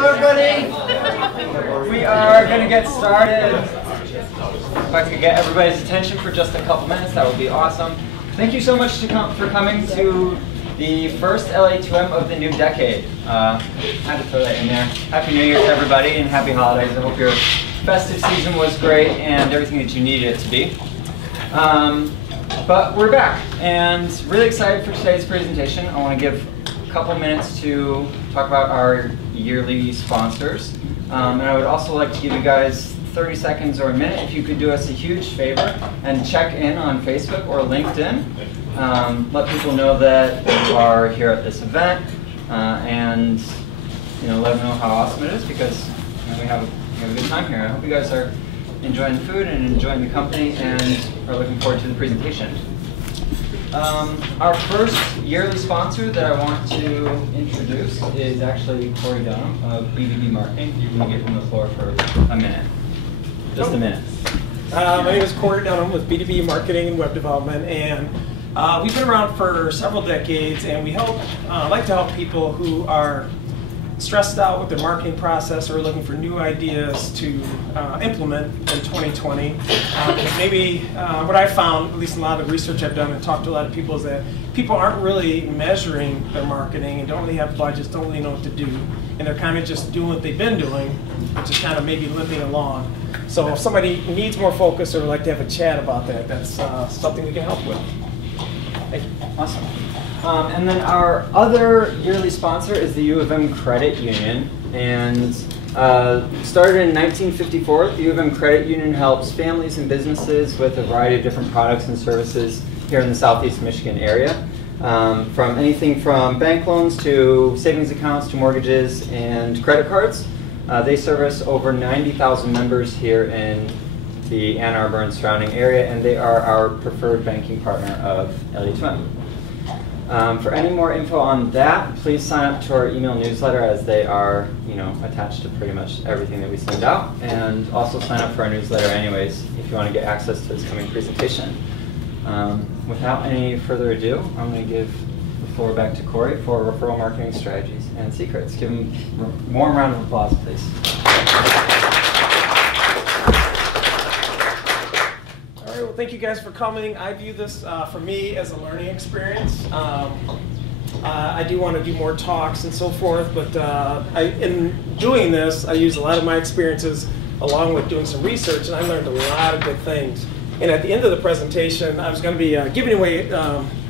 Hello, everybody. We are going to get started. If I could get everybody's attention for just a couple minutes, that would be awesome. Thank you so much for coming to the first LA2M of the new decade. I had to throw that in there. Happy New Year to everybody and happy holidays. I hope your festive season was great and everything that you needed it to be. But we're back and really excited for today's presentation. I want to give a couple minutes to talk about our yearly sponsors. And I would also like to give you guys 30 seconds or a minute if you could do us a huge favor and check in on Facebook or LinkedIn. Let people know that you are here at this event and let them know how awesome it is because we have a good time here. I hope you guys are enjoying the food and enjoying the company and are looking forward to the presentation. Our first yearly sponsor that I want to introduce is actually Cory Dunham of B2B Marketing. You can give him the floor for a minute. Just a minute. My name is Cory Dunham with B2B Marketing and Web Development, and we've been around for several decades, and we like to help people who are stressed out with their marketing process or looking for new ideas to implement in 2020. Maybe what I found, at least in a lot of the research I've done and talked to a lot of people, is that people aren't really measuring their marketing and don't really have budgets, don't really know what to do, and they're kind of just doing what they've been doing, which is kind of maybe limping along. So if somebody needs more focus or would like to have a chat about that, that's something we can help with. Thank you. Awesome. And then our other yearly sponsor is the U of M Credit Union. And started in 1954, the U of M Credit Union helps families and businesses with a variety of different products and services here in the Southeast Michigan area. From anything from bank loans to savings accounts to mortgages and credit cards. They service over 90,000 members here in the Ann Arbor and surrounding area, and they are our preferred banking partner of LA2M. For any more info on that, please sign up to our email newsletter, as they are, attached to pretty much everything that we send out, and also sign up for our newsletter anyways if you want to get access to this coming presentation. Without any further ado, I'm going to give the floor back to Cory for referral marketing strategies and secrets. Give him a warm round of applause, please. Well, thank you guys for coming. I view this, for me, as a learning experience. I do want to do more talks and so forth, but in doing this, I use a lot of my experiences along with doing some research, and I learned a lot of good things. And at the end of the presentation, I was going to be giving away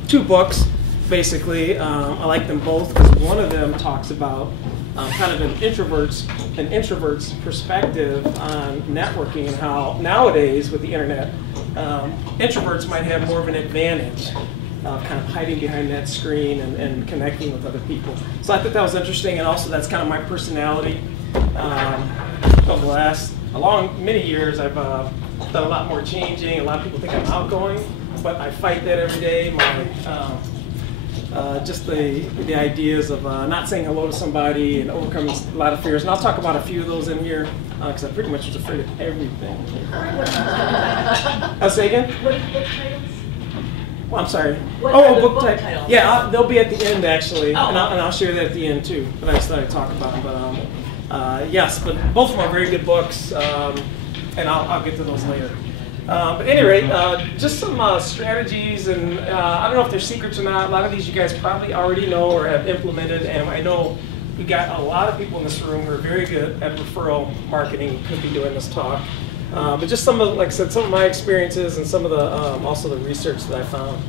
2 books, basically. I like them both because one of them talks about kind of an introvert's perspective on networking and how nowadays with the internet, introverts might have more of an advantage of kind of hiding behind that screen and connecting with other people. So I thought that was interesting, and also that's kind of my personality. Over the last many years, I've done a lot more changing. A lot of people think I'm outgoing, but I fight that every day. Just the ideas of not saying hello to somebody and overcoming a lot of fears. And I'll talk about a few of those in here because I pretty much was afraid of everything. I'll say again? What book titles? Well, I'm sorry. What book titles? Yeah, they'll be at the end actually, oh. and I'll share that at the end too. But I just thought I'd talk about them. But yes, but both of them are very good books, and I'll get to those later. But at any rate, just some strategies, and I don't know if they're secrets or not. A lot of these you guys probably already know or have implemented, and I know we got a lot of people in this room who are very good at referral marketing, could be doing this talk. But just some of, like I said, some of my experiences and some of the also the research that I found.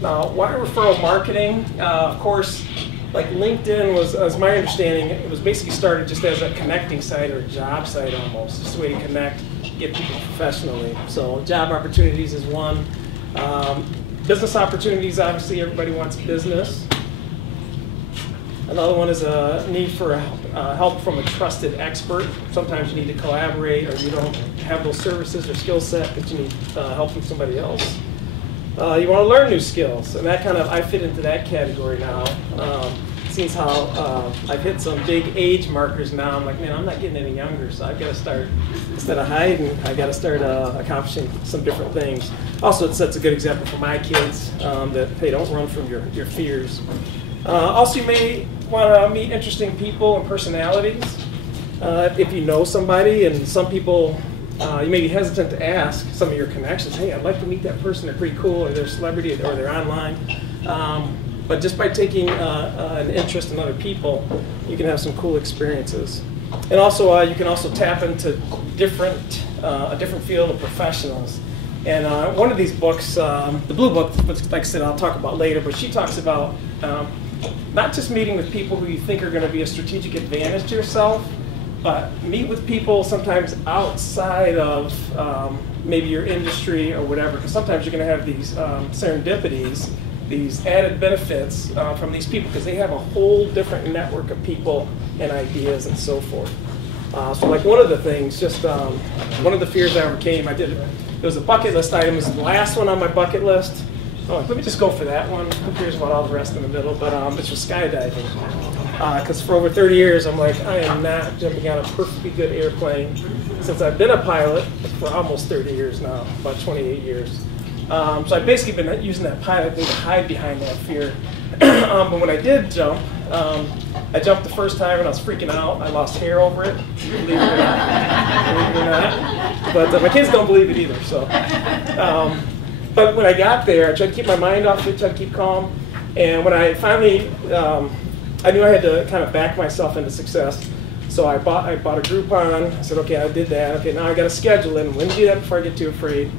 Now, why referral marketing? Of course, like LinkedIn was, as my understanding, it was basically started just as a connecting site or a job site almost, just a way to connect, get people professionally. So job opportunities is one. Business opportunities, obviously everybody wants business. Another one is a need for help from a trusted expert. Sometimes you need to collaborate or you don't have those services or skill set, but you need help from somebody else. You want to learn new skills, and that kind of, I fit into that category now. Seems how I've hit some big age markers now. I'm like, man, I'm not getting any younger, so I've got to start, instead of hiding, I've got to start accomplishing some different things. Also, it sets a good example for my kids that, hey, don't run from your fears. Also, you may want to meet interesting people and personalities. if you know somebody, and some people, you may be hesitant to ask some of your connections, hey, I'd like to meet that person, they're pretty cool, or they're a celebrity, or they're online. But just by taking an interest in other people, you can have some cool experiences. And also, you can also tap into a different field of professionals. And one of these books, the blue book, which like I said, I'll talk about later, but she talks about not just meeting with people who you think are going to be a strategic advantage to yourself, but meet with people sometimes outside of maybe your industry or whatever, because sometimes you're going to have these serendipities, these added benefits from these people, because they have a whole different network of people and ideas and so forth. So like one of the things, just one of the fears I overcame, it was a bucket list item. It was the last one on my bucket list. Oh, let me just go for that one. Who cares about all the rest in the middle? But it's for skydiving. Because for over 30 years, I'm like, I am not jumping out of a perfectly good airplane. Since I've been a pilot for almost 30 years now, about 28 years. So I've basically been using that pilot thing to hide behind that fear. But when I did jump, I jumped the first time and I was freaking out. I lost hair over it, believe it or not. But my kids don't believe it either. So, but when I got there, I tried to keep my mind off it, tried to keep calm. And when I finally, I knew I had to kind of back myself into success. So I bought a Groupon. I said, okay, I did that. Okay, now I got to schedule it. I'm going to do that before I get too afraid.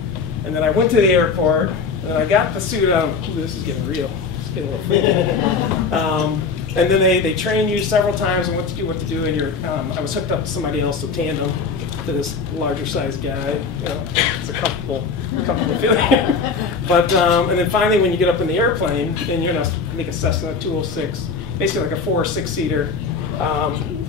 And then I went to the airport, and I got the suit on. Ooh, this is getting real. It's getting a little freaky. And then they train you several times on what to do, and I was hooked up to somebody else, so tandem, to this larger sized guy. You know, it's a comfortable feeling. But and then finally, when you get up in the airplane, and you're in I think a Cessna 206, basically like a 4 or 6 seater.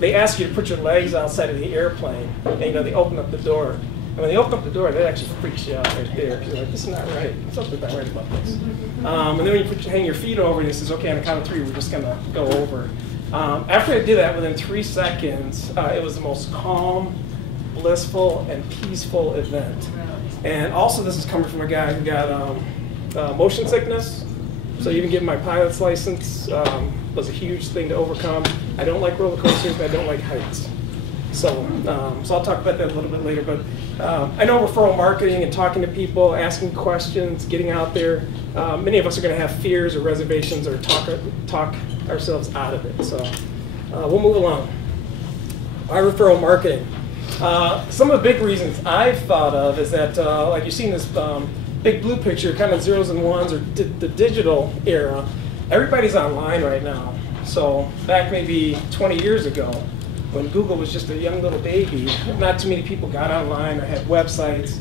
They ask you to put your legs outside of the airplane, and they open up the door. And when they open up the door, that actually freaks you out right there. Because you're like, this is not right. Something's not right about this. And then when you hang your feet over, and it says, okay, on the count of 3, we're just going to go over. After I did that, within 3 seconds, it was the most calm, blissful, and peaceful event. And also, this is coming from a guy who got motion sickness. So even getting my pilot's license was a huge thing to overcome. I don't like roller coasters, but I don't like heights. So I'll talk about that a little bit later, but I know referral marketing and talking to people, asking questions, getting out there. Many of us are going to have fears or reservations or talk ourselves out of it. So we'll move along. Our referral marketing. Some of the big reasons I've thought of is that, like you've seen this big blue picture, kind of zeros and ones, or the digital era. Everybody's online right now. So back maybe 20 years ago, when Google was just a young little baby, not too many people got online or had websites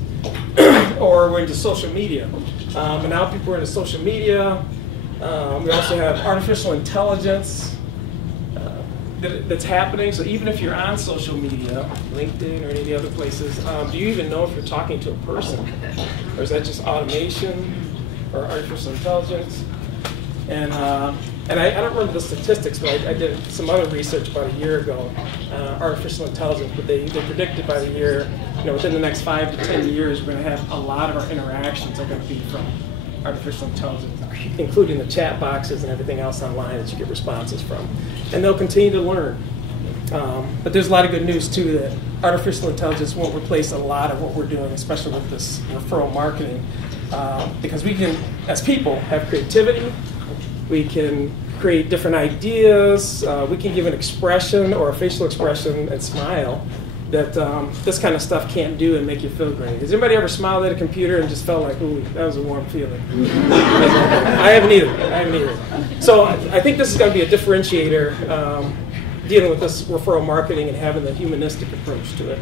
or were into social media. And now people are into social media. We also have artificial intelligence that's happening. So even if you're on social media, LinkedIn or any of the other places, do you even know if you're talking to a person? Or is that just automation or artificial intelligence? And I don't remember the statistics, but I did some other research about a year ago, artificial intelligence, but they predicted by the year, within the next 5 to 10 years, we're going to have a lot of our interactions are going to be from artificial intelligence, including the chat boxes and everything else online that you get responses from. And they'll continue to learn. But there's a lot of good news, too, that artificial intelligence won't replace a lot of what we're doing, especially with this referral marketing, because we can, as people, have creativity. We can create different ideas. We can give an expression or a facial expression and smile that this kind of stuff can't do and make you feel great. Has anybody ever smiled at a computer and just felt like, ooh, that was a warm feeling? I haven't either. So I think this is going to be a differentiator dealing with this referral marketing and having the humanistic approach to it.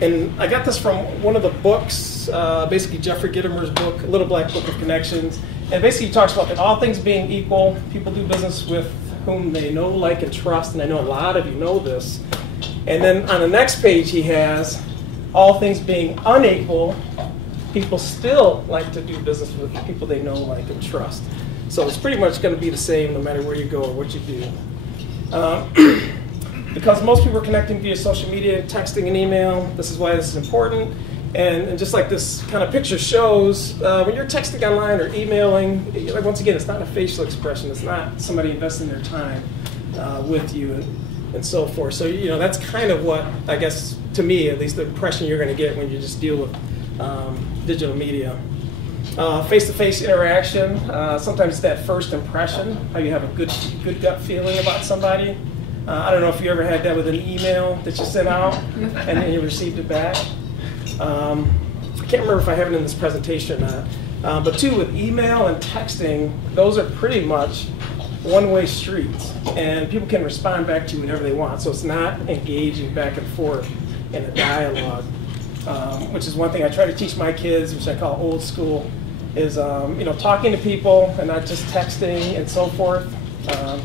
And I got this from one of the books, basically Jeffrey Gitomer's book, Little Black Book of Connections. And basically he talks about that all things being equal, people do business with whom they know, like, and trust. And I know a lot of you know this. And then on the next page he has, all things being unequal, people still like to do business with people they know, like, and trust. So it's pretty much going to be the same no matter where you go or what you do. Because most people are connecting via social media, texting and email. This is why this is important. And just like this kind of picture shows, when you're texting online or emailing, once again, it's not a facial expression. It's not somebody investing their time with you. and so forth. So that's kind of what, I guess, to me at least, the impression you're going to get when you just deal with digital media. Face-to-face interaction, sometimes it's that first impression, how you have a good gut feeling about somebody. I don't know if you ever had that with an email that you sent out and then you received it back. I can't remember if I have it in this presentation or not. But too, with email and texting, those are pretty much one-way streets, and people can respond back to you whenever they want. So it's not engaging back and forth in a dialogue, which is one thing I try to teach my kids, which I call old school, is talking to people and not just texting and so forth.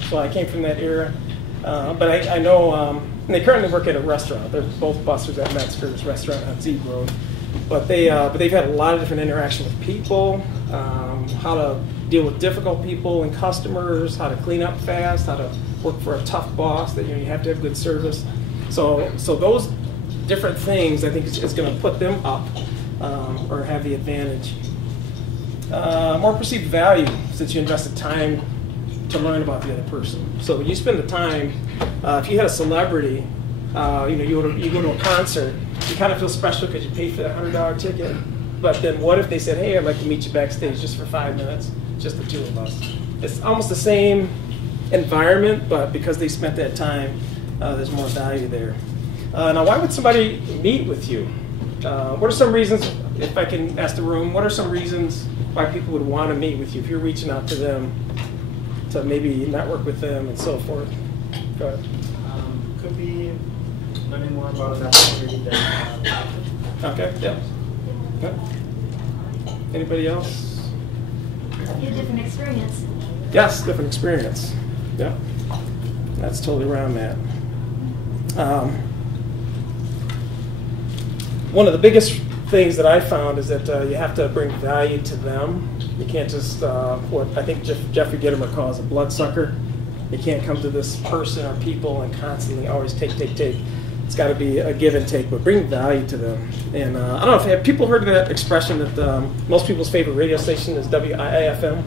So I came from that era. But I know, and they currently work at a restaurant. They're both busters at Metzger's restaurant on Zeke Road. But they've had a lot of different interaction with people, how to deal with difficult people and customers, how to clean up fast, how to work for a tough boss, that you have to have good service. So those different things, I think, is going to put them up or have the advantage. More perceived value, since you invested time to learn about the other person. So when you spend the time, if you had a celebrity, you go to a concert, you kind of feel special because you paid for that $100 ticket. But then what if they said, hey, I'd like to meet you backstage just for 5 minutes, just the two of us? It's almost the same environment, but because they spent that time, there's more value there. Now, why would somebody meet with you? What are some reasons, if I can ask the room, what are some reasons why people would want to meet with you if you're reaching out to them to maybe network with them and so forth? Go ahead. Could be learning more about an opportunity that Okay, yeah. Yep. Anybody else? A different experience. Yes, different experience. Yeah, that's totally where I'm at. One of the biggest things that I found is that you have to bring value to them. You can't just, what I think Jeffrey Gitomer calls a bloodsucker. You can't come to this person or people and constantly always take. It's got to be a give and take, but bring value to them. And I don't know if have people heard of that expression that most people's favorite radio station is WIAFM?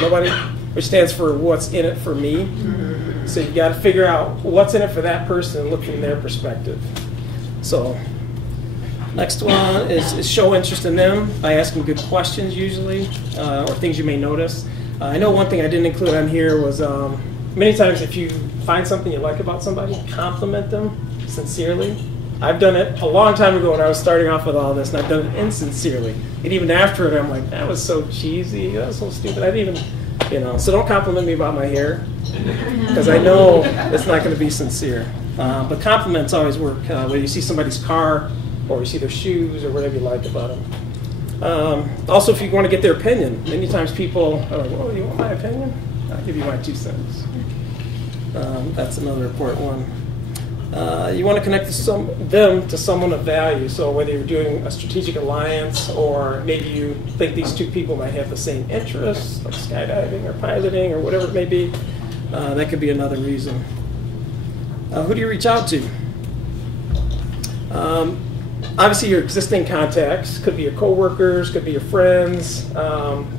Nobody? Which stands for what's in it for me. So you got to figure out what's in it for that person and look from their perspective. So next one is show interest in them by asking good questions usually, or things you may notice. I know one thing I didn't include on here was many times if you find something you like about somebody, compliment them sincerely. I've done it a long time ago when I was starting off with all this, and I've done it insincerely. And even after it, I'm like, that was so cheesy, that was so stupid. I didn't even, so don't compliment me about my hair, because I know it's not going to be sincere. But compliments always work, whether you see somebody's car, or you see their shoes, or whatever you like about them. Also, if you want to get their opinion, many times people are like, oh, you want my opinion? I'll give you my 2 cents. That's another important one. You want to connect them to someone of value. So whether you're doing a strategic alliance, or maybe you think these two people might have the same interests, like skydiving or piloting or whatever it may be, that could be another reason. Who do you reach out to? Obviously, your existing contacts could be your coworkers, could be your friends,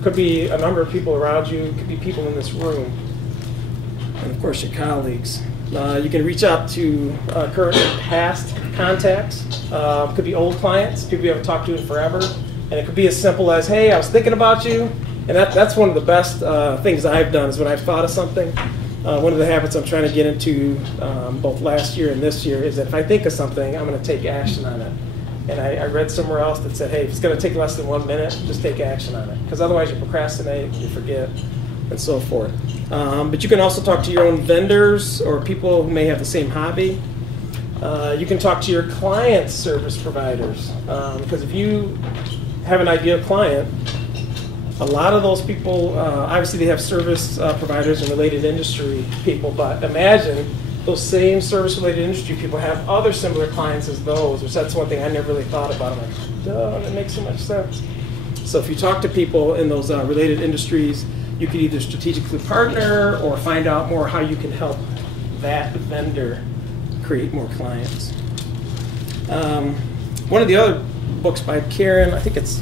could be a number of people around you, could be people in this room, and of course your colleagues. You can reach out to current and past contacts. Could be old clients, people you haven't talked to in forever, and it could be as simple as, hey, I was thinking about you, and that's one of the best things I've done is when I've thought of something. One of the habits I'm trying to get into both last year and this year is that if I think of something, I'm going to take action on it. And I read somewhere else that said, hey, if it's going to take less than 1 minute, just take action on it. Because otherwise you procrastinate, you forget, and so forth. But you can also talk to your own vendors or people who may have the same hobby. You can talk to your client service providers. Because if you have an ideal client, a lot of those people, obviously they have service providers and related industry people, but imagine those same service-related industry people have other similar clients as those, which that's one thing I never really thought about. I'm like, duh, that makes so much sense. So if you talk to people in those related industries, you could either strategically partner or find out more how you can help that vendor create more clients. One of the other books by Karen, I think it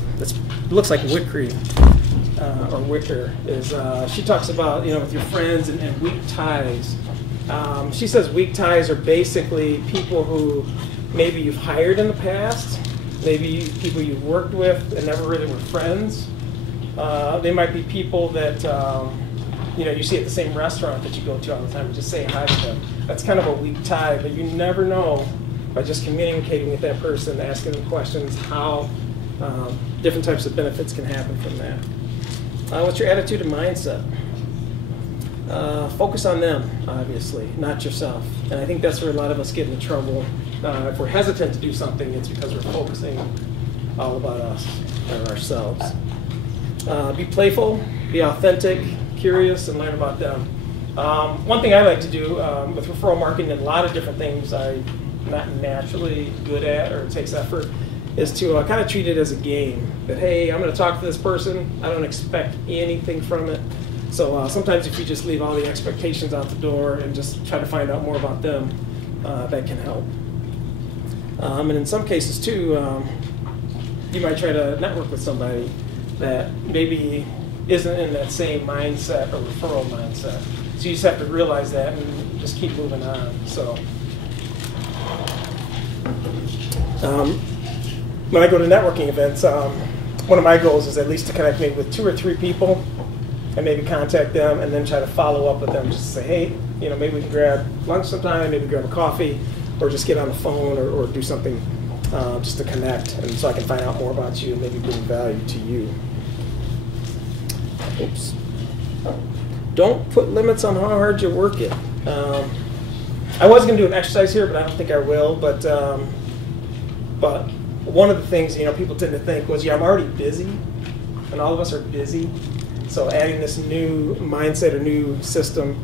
looks like Wickery, or Wicker, is she talks about, with your friends and weak ties. She says weak ties are basically people who maybe you've hired in the past, maybe people you've worked with and never really were friends. They might be people that you see at the same restaurant that you go to all the time and just say hi to them. That's kind of a weak tie, but you never know by just communicating with that person, asking them questions, how different types of benefits can happen from that. What's your attitude and mindset? Focus on them, obviously, not yourself. And I think that's where a lot of us get into trouble. If we're hesitant to do something, it's because we're focusing all about us or ourselves. Be playful, be authentic, curious, and learn about them. One thing I like to do with referral marketing and a lot of different things I'm not naturally good at or it takes effort is to kind of treat it as a game. That, hey, I'm going to talk to this person. I don't expect anything from it. So sometimes if you just leave all the expectations out the door and just try to find out more about them, that can help. And in some cases too, you might try to network with somebody that maybe isn't in that same mindset or referral mindset. So you just have to realize that and just keep moving on. So when I go to networking events, one of my goals is at least to connect maybe with 2 or 3 people and maybe contact them and then try to follow up with them just to say, hey, maybe we can grab lunch sometime, maybe grab a coffee, or just get on the phone or do something just to connect, and so I can find out more about you and maybe bring value to you. Oops. Don't put limits on how hard you work it. I was going to do an exercise here, but I don't think I will. But one of the things people tend to think was, I'm already busy, and all of us are busy. So adding this new mindset or new system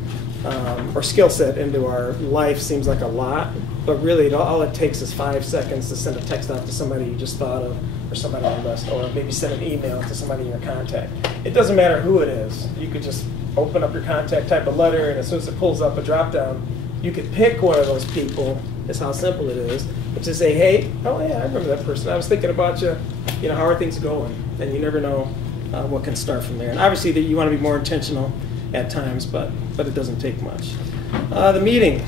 or skill set into our life seems like a lot, but really all it takes is 5 seconds to send a text out to somebody you just thought of, or somebody on the list, or maybe send an email to somebody in your contact. It doesn't matter who it is. You could just open up your contact, type a letter, and as soon as it pulls up a drop down, you could pick one of those people. That's how simple it is. But to say, hey, oh yeah, I remember that person. I was thinking about you. How are things going? And you never know what can start from there. And obviously, you want to be more intentional at times, but it doesn't take much. The meeting.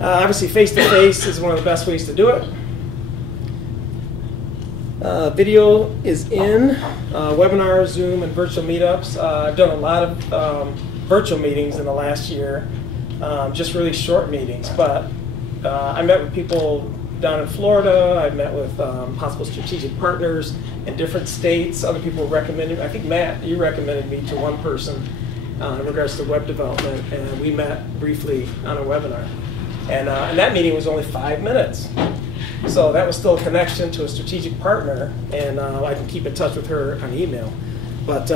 Obviously, face-to-face is one of the best ways to do it. Video is in, webinars, Zoom, and virtual meetups. I've done a lot of virtual meetings in the last year, just really short meetings. But I met with people down in Florida. I met with possible strategic partners in different states. Other people recommended, I think Matt, you recommended me to one person in regards to web development, and we met briefly on a webinar. And that meeting was only 5 minutes. So that was still a connection to a strategic partner, and I can keep in touch with her on email. But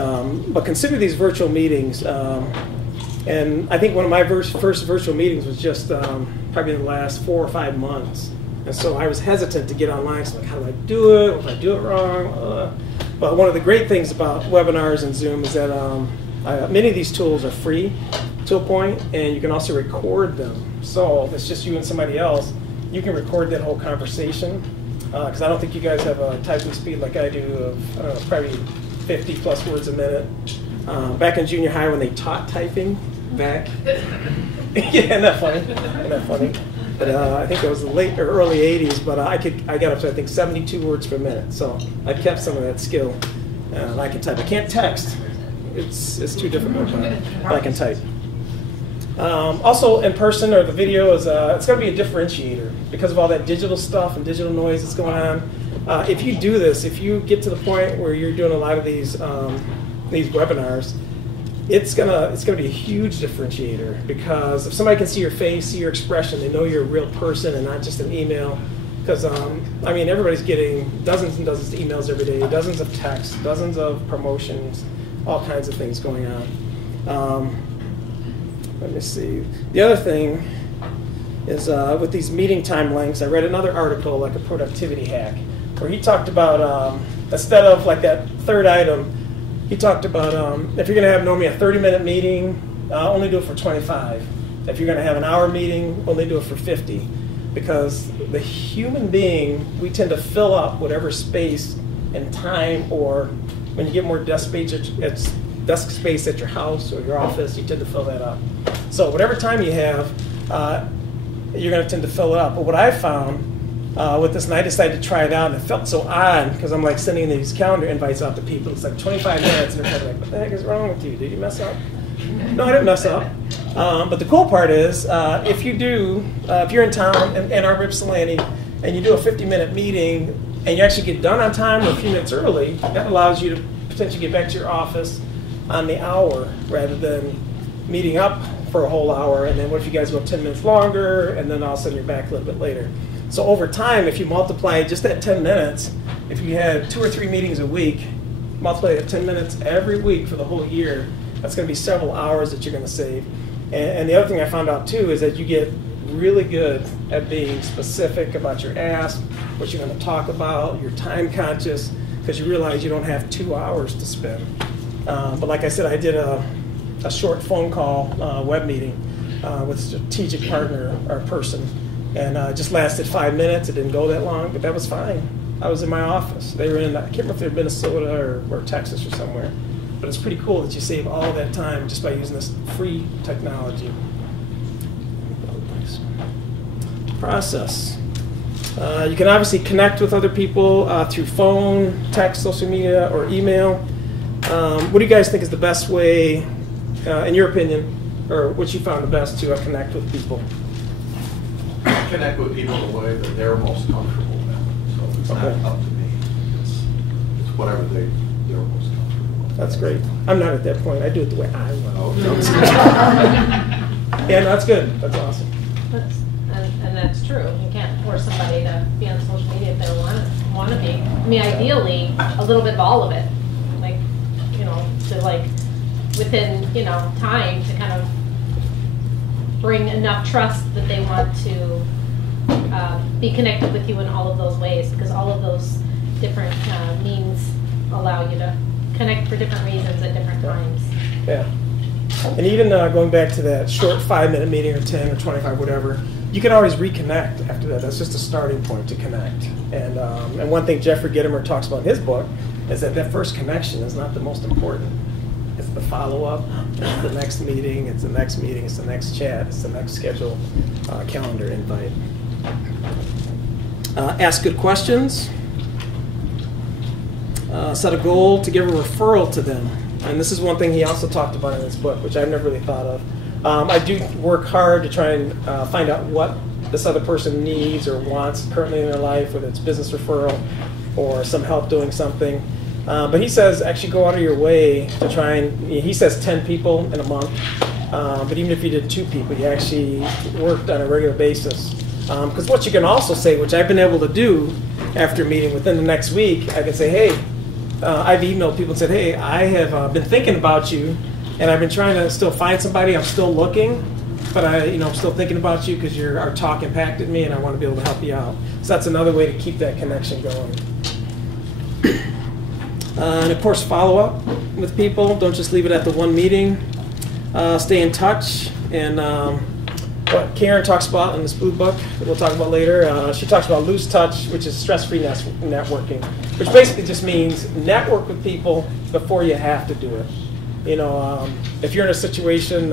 consider these virtual meetings. And I think one of my first virtual meetings was just probably in the last 4 or 5 months. And so I was hesitant to get online. So how do I do it? What if I do it wrong? But one of the great things about webinars and Zoom is that many of these tools are free to a point, and you can also record them. So if it's just you and somebody else, you can record that whole conversation. Because I don't think you guys have a typing speed like I do of, I don't know, probably 50 plus words a minute. Back in junior high when they taught typing, yeah, isn't that funny? Isn't that funny? But I think it was the late or early 80s, but I got up to, I think, 72 words per minute. So I kept some of that skill. I can type. I can't text. It's too difficult, but I can type. Also, in person or the video is it's going to be a differentiator because of all that digital stuff and digital noise that's going on. If you do this, if you get to the point where you're doing a lot of these webinars, it's gonna be a huge differentiator, because if somebody can see your face, see your expression, they know you're a real person and not just an email. Because I mean, everybody's getting dozens and dozens of emails every day, dozens of texts, dozens of promotions, all kinds of things going on. Let me see. The other thing is with these meeting time lengths, I read another article, like a productivity hack, where he talked about instead of like that third item, he talked about if you're going to have normally a 30-minute meeting, only do it for 25. If you're going to have an hour meeting, only do it for 50. Because the human being, we tend to fill up whatever space and time, or when you get more desk space at your house or your office, you tend to fill that up. So whatever time you have, you're going to tend to fill it up. But what I found with this, and I decided to try it out, and it felt so odd because I'm like sending these calendar invites out to people. It's like 25 minutes, and they're kind of like, what the heck is wrong with you? Did you mess up? No, I didn't mess up. But the cool part is, if you're in town in Ann Arbor, Ypsilanti, and you do a 50-minute meeting, and you actually get done on time or a few minutes early, that allows you to potentially get back to your office on the hour rather than meeting up for a whole hour, and then what if you guys go 10 minutes longer, and then all of a sudden you're back a little bit later. So over time, if you multiply just that 10 minutes, if you had 2 or 3 meetings a week, multiply that 10 minutes every week for the whole year, that's going to be several hours that you're going to save. And the other thing I found out too is that you get really good at being specific about your ask, what you're going to talk about, you're time conscious, because you realize you don't have 2 hours to spend. But like I said, I did a short phone call web meeting with a strategic partner or person, and it just lasted 5 minutes. It didn't go that long, but that was fine. I was in my office. They were in, I can't remember if they were Minnesota or Texas or somewhere. But it's pretty cool that you save all that time just by using this free technology. Process. You can obviously connect with other people through phone, text, social media, or email. What do you guys think is the best way, in your opinion, or what you found the best to connect with people? Connect with people the way that they're most comfortable with. So it's not up to me. It's whatever they're most comfortable with. That's great. I'm not at that point. I do it the way I want. Oh, Yeah, no, that's good. That's awesome. And that's true. You can't force somebody to be on social media if they don't want to be. I mean, ideally, a little bit of all of it. Like, to like, within, time to kind of bring enough trust that they want to be connected with you in all of those ways, because all of those different means allow you to connect for different reasons at different times. Yeah. And even going back to that short 5-minute meeting or 10 or 25, whatever, you can always reconnect after that. That's just a starting point to connect. And one thing Jeffrey Gitomer talks about in his book is that first connection is not the most important. It's the follow-up, it's the next meeting, it's the next meeting, it's the next chat, it's the next scheduled calendar invite. Ask good questions. Set a goal to give a referral to them. And this is one thing he also talked about in his book, which I've never really thought of. I do work hard to try and find out what this other person needs or wants currently in their life, whether it's business referral or some help doing something. But he says actually go out of your way to try and, he says 10 people in a month. But even if you did 2 people, you actually worked on a regular basis. Because what you can also say, which I've been able to do after a meeting within the next week, I can say, hey, I've emailed people and said, hey, I have been thinking about you, and I've been trying to still find somebody. I'm still looking, but I'm still thinking about you because our talk impacted me, and I want to be able to help you out. So that's another way to keep that connection going. And of course, follow up with people. Don't just leave it at the one meeting. Stay in touch. And what Karen talks about in this blue book that we'll talk about later, she talks about loose touch, which is stress-free networking, which basically just means network with people before you have to do it. If you're in a situation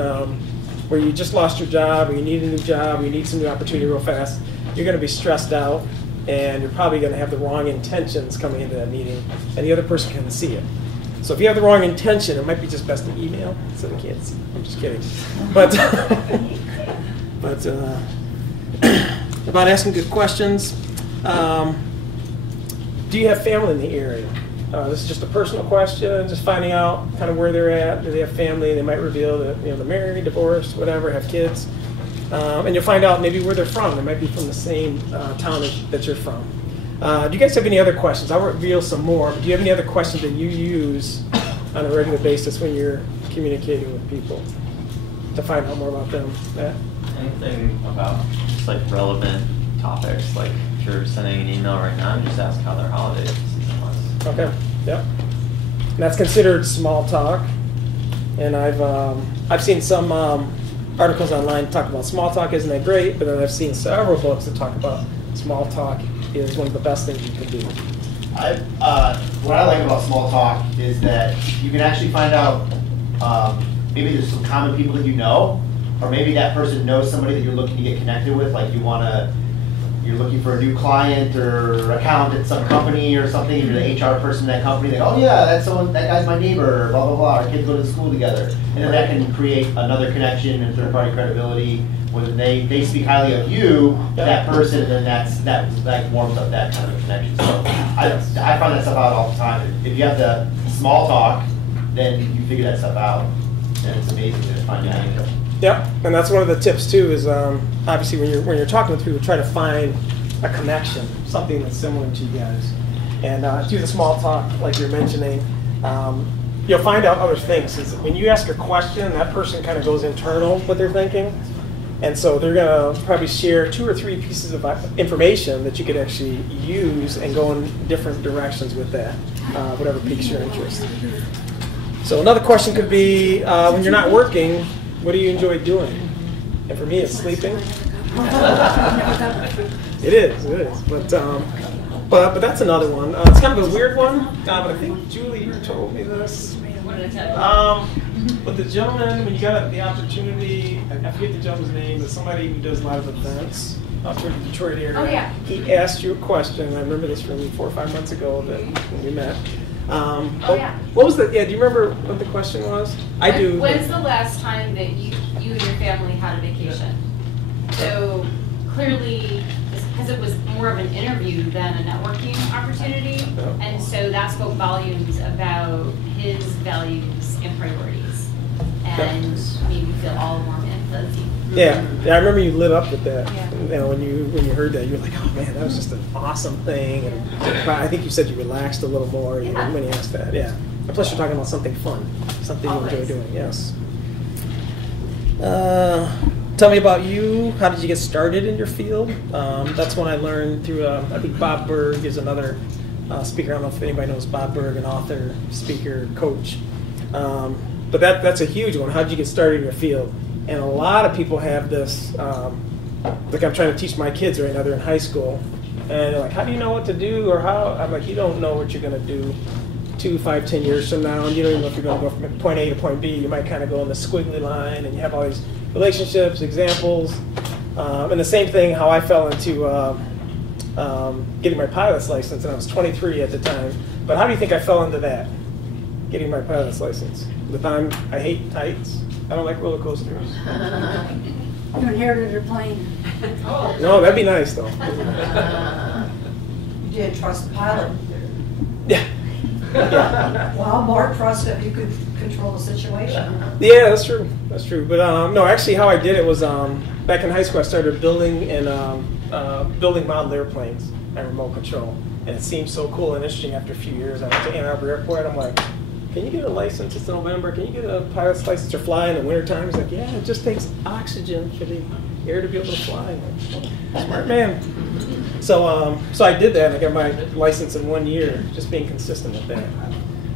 where you just lost your job, or you need a new job, or you need some new opportunity real fast, you're going to be stressed out, and you're probably going to have the wrong intentions coming into that meeting, and the other person can see it. So if you have the wrong intention, it might be just best to email so they can't see. I'm just kidding. But about asking good questions. Do you have family in the area? This is just a personal question, just finding out kind of where they're at. Do they have family? They might reveal that they're married, divorced, whatever, have kids. And you'll find out maybe where they're from. They might be from the same town that you're from. Do you guys have any other questions? I'll reveal some more, but do you have any other questions that you use on a regular basis when you're communicating with people to find out more about them? Matt? Anything about just like relevant topics, like if you're sending an email right now, just ask how their holiday season was. Okay, yep. And that's considered small talk. And I've seen some articles online talk about small talk isn't that great, but then I've seen several books that talk about small talk is one of the best things you can do. What I like about small talk is that you can actually find out maybe there's some common people that you know, or maybe that person knows somebody that you're looking to get connected with, like you're looking for a new client or account at some company or something, and you're the HR person in that company, they go, oh yeah, that's someone, that guy's my neighbor, blah, blah, blah, our kids go to school together. And then that can create another connection and third-party credibility. When they speak highly of you, that person, then that warms up that kind of connection. So I find that stuff out all the time. If you have the small talk, then you figure that stuff out, and it's amazing to find that. Yep, and that's one of the tips too. Is obviously when you're talking with people, try to find a connection, something that's similar to you guys, and through the small talk, like you're mentioning, you'll find out other things. Is when you ask a question, that person kind of goes internal what they're thinking, and so they're gonna probably share 2 or 3 pieces of information that you could actually use and go in different directions with that, whatever piques your interest. So another question could be, when you're not working, what do you enjoy doing? And for me, it's sleeping. It is. But that's another one. It's kind of a weird one, but I think Julie told me this. What did I tell you? But the gentleman, when you got the opportunity, I forget the gentleman's name, but somebody who does a lot of events up in the Detroit area. Oh, yeah. He asked you a question. I remember this from 4 or 5 months ago when we met. Yeah. What was the? Yeah, do you remember what the question was? I do. When's the last time that you and your family had a vacation? So clearly, because it was more of an interview than a networking opportunity, and so that spoke volumes about his values and priorities, and made me feel all warm and fuzzy. Yeah, I remember you lit up with that. Yeah. You know, when you heard that, you were like, "Oh man, that was just an awesome thing." And I think you said you relaxed a little more when you asked that. Yeah. And plus, you're talking about something fun, something you enjoy doing. Yes. Tell me about you. How did you get started in your field? That's when I learned through. I think Bob Berg is another speaker. I don't know if anybody knows Bob Berg, an author, speaker, coach. But that's a huge one. How did you get started in your field? And a lot of people have this, like I'm trying to teach my kids right now, they're in high school, and they're like, how do you know what to do, or how? I'm like, you don't know what you're going to do 2, 5, 10 years from now, and you don't even know if you're going to go from point A to point B. You might kind of go in the squiggly line, and you have all these relationships, examples, and the same thing, how I fell into getting my pilot's license, and I was 23 at the time. But how do you think I fell into that, getting my pilot's license? I hate heights. I don't like roller coasters. You inherited a plane. No, that'd be nice though. You didn't trust the pilot. Yeah. Well, more trust if you could control the situation. Yeah, that's true. That's true. But no, actually, how I did it was back in high school. I started building building model airplanes and remote control, and it seemed so cool and interesting. After a few years, I went to Ann Arbor Airport. I'm like, can you get a license? It's November. Can you get a pilot's license or fly in the wintertime? He's like, yeah, it just takes oxygen for the air to be able to fly. I'm like, smart man. So I did that, and I got my license in 1 year, just being consistent with that.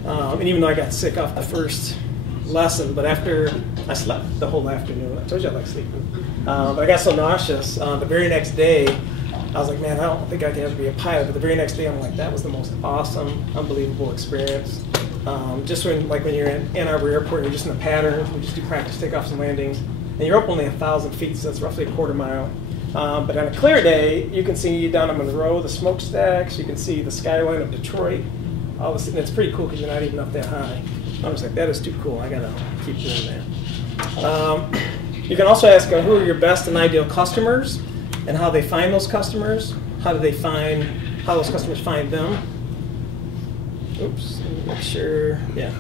And even though I got sick off the first lesson, but after I slept the whole afternoon. I told you I like sleeping. But I got so nauseous. The very next day, I was like, man, I don't think I can ever be a pilot. But the very next day, I'm like, that was the most awesome, unbelievable experience. Just when you're in Ann Arbor Airport, you're just in a pattern. We just do practice takeoffs and landings, and you're up only 1,000 feet, so that's roughly a quarter mile. But on a clear day, you can see down on Monroe the smokestacks. You can see the skyline of Detroit. All this, and it's pretty cool because you're not even up that high. I was like, that is too cool. I gotta keep doing that. You can also ask who are your best and ideal customers, and how they find those customers. How those customers find them. Oops, let me make sure. Yeah.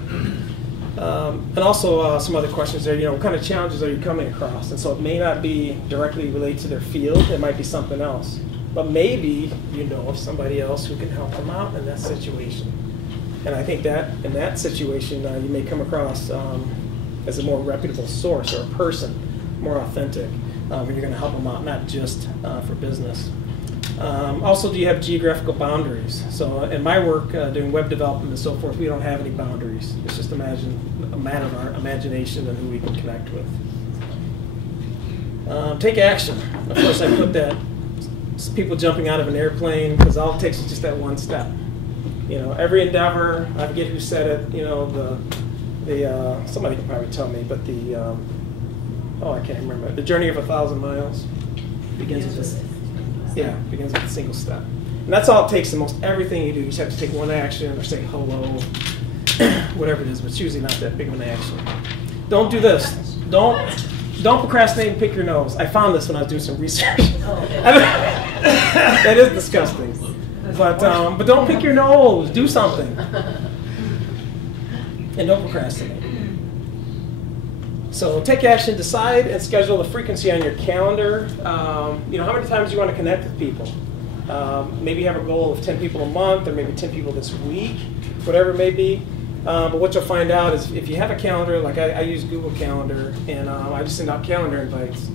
And also some other questions there. What kind of challenges are you coming across? And so it may not be directly related to their field. It might be something else. But maybe you know of somebody else who can help them out in that situation. And I think that in that situation, you may come across as a more reputable source or a person, more authentic, when you're going to help them out, not just for business. Also, do you have geographical boundaries? So in my work doing web development and so forth, we don't have any boundaries. It's just a matter of our imagination and who we can connect with. Take action. Of course, I put that. It's people jumping out of an airplane, because all it takes is just that one step. Every endeavor, I forget who said it, somebody can probably tell me, but oh, I can't remember. The Journey of 1,000 Miles begins with begins with a single step. And that's all it takes. Most everything you do, you just have to take one action or say hello, whatever it is, but it's usually not that big of an action. Don't do this. Don't procrastinate and pick your nose. I found this when I was doing some research. That is disgusting. But don't pick your nose. Do something. And don't procrastinate. So take action, decide, and schedule the frequency on your calendar. How many times you want to connect with people? Maybe you have a goal of 10 people a month, or maybe 10 people this week, whatever it may be. But what you'll find out is if you have a calendar, like I use Google Calendar, and I just send out calendar invites.